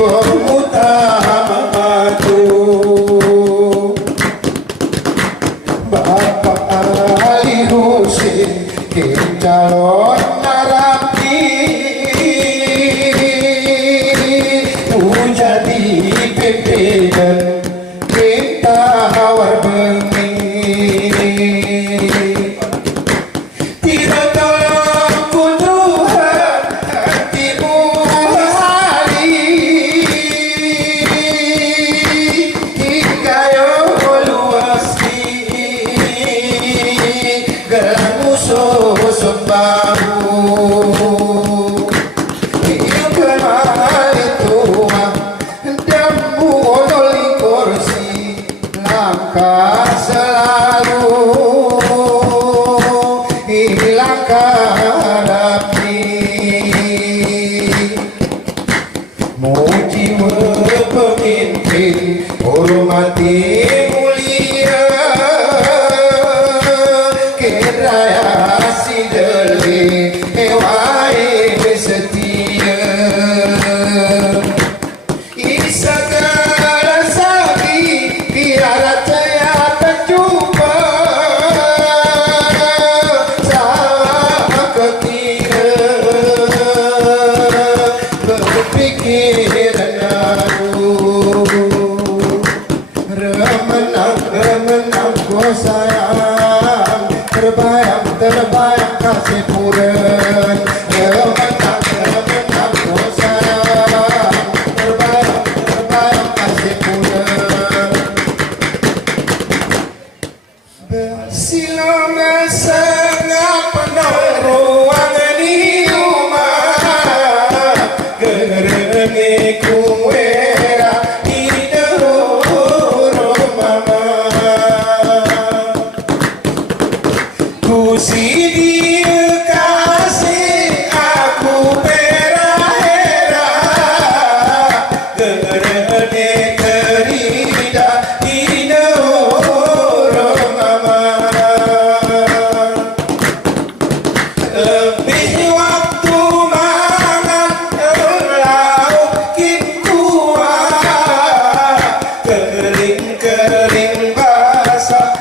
perutamaku Bapak Ali Husin calon Arabi jadi pimpinan kita hawar bengi tidak tolong kuduhan hatimu hari hingga yo luas di gelang musuh sembahu selalu hilangkan api muji pemimpin hormati mulia keraya si deli ewai setia isagala sabi biara remenang ku sayang terbayang kasih puren remenang ku sayang terbayang kasih puren bersilang sangat penuh ruang di rumah gerengi kue si dia kasih aku pera-hera gerede terida di nur mama lebih waktu mangan lauk kuah kering-kering basah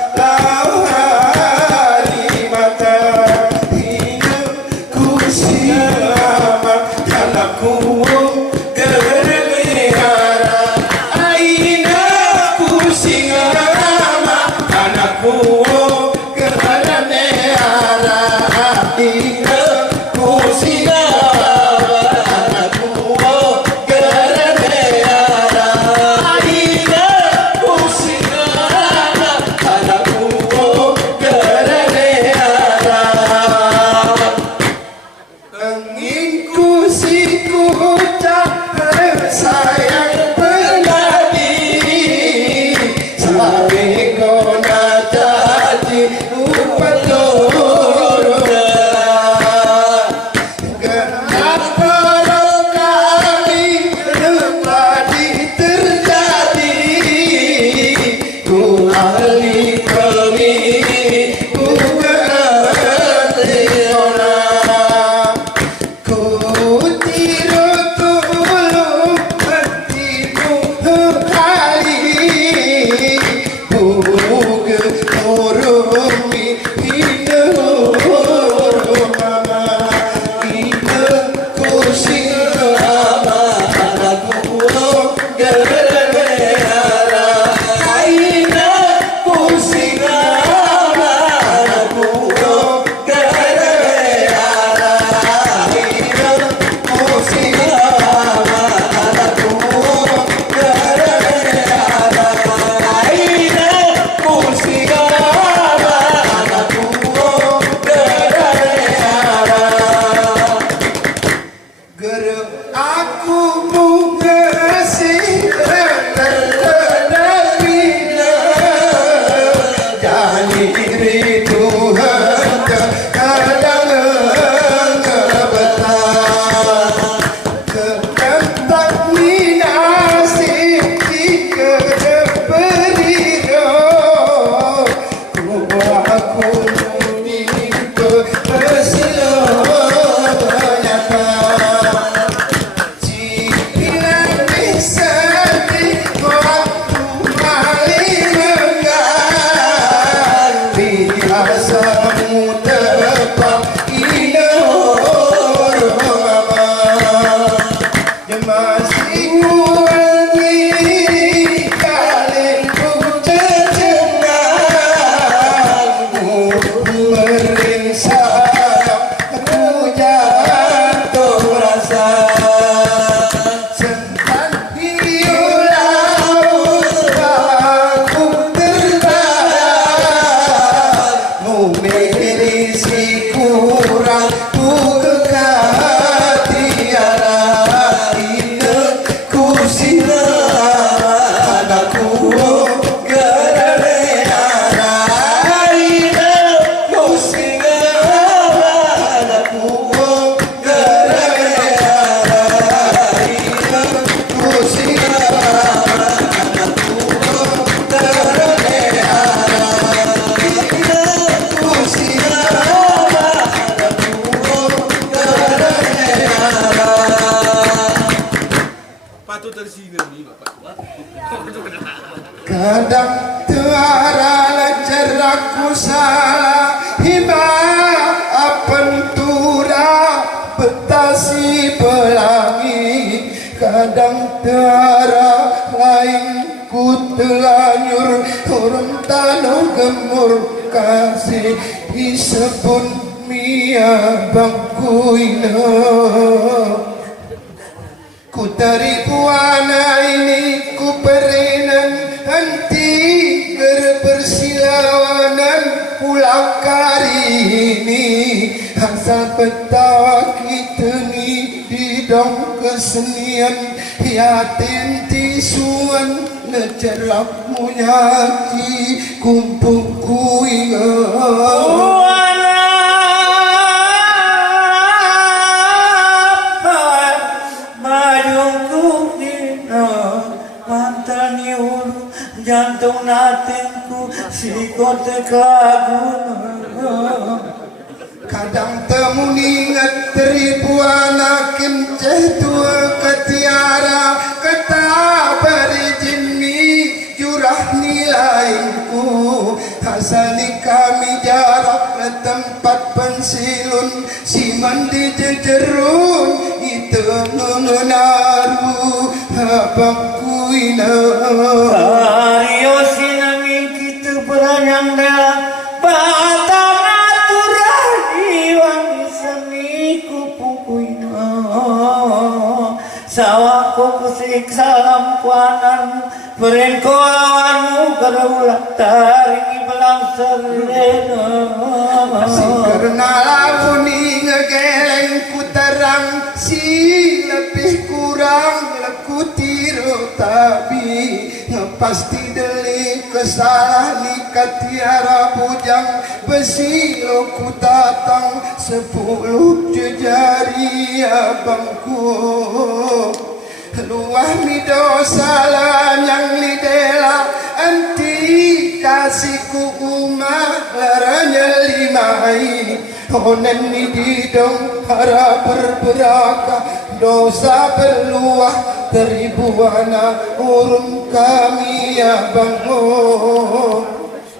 Kadang tuara lancar aku salah hima apentura betasi pelangi. Kadang tuara lain ku telanyur urun tanah gemur kasih isepun mia bangkuina. Ku teripuana ini ku perinan henti berpersilawanan pulau kari ini. Asal petawa kita ni di dong kesenian yatin tisuan lecerap munyaki kumpul kuingat. Jantung natinku sikote kelagun. Kadang temu ingat ribuan akim tua ketiara kata berijini jurah nilaiku. Asali kami jarak ke tempat pensilun si mandi jejerun itu mengenaru abangku ina. Ayo sinami kita beranyang dalam batang aturan iwan seni kupukuina. Sawako kusiksa lampuanan berengko awanmu kerulah taringi belang serena. Karena lamun ngegeleng ku terang si lebih kurang leku tiru tapi ngepasti deli kesalahan nikah tiara bujang besi lo ku tatang 10 jejari abangku. Luah mi dosa lanyang lidela anti kasihku umah laranya limai. Onen ni didong harap berberakah dosa berluah teribuana urun kami abangmu.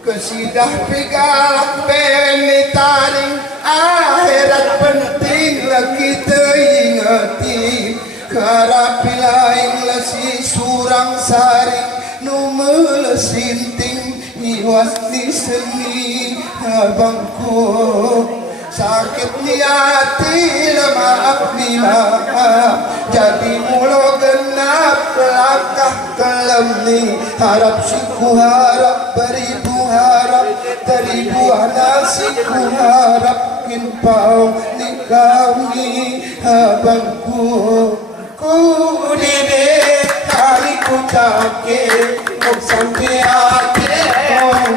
Kesidah pigalak penitaring akhirat penting lah kita ingati. Karapi lain lesi surang saring numel sinting iwas ni seni abangku. Sakit ni hati maaf ni maaf jadi mulo genap langkah kelam ni. Harap siku harap beribu harap teribu nasiku harap kinpau ni kami abangku. Ku dide kali ku take ku sampai ate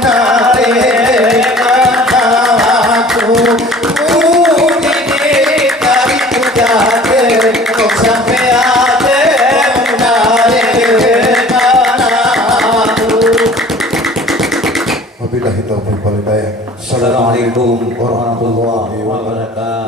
nare mataku. Ku dide kali ku take ku sampai ate nare mataku. Wabillahi taufiq wal hidayah. Assalamualaikum warahmatullahi wabarakatuh.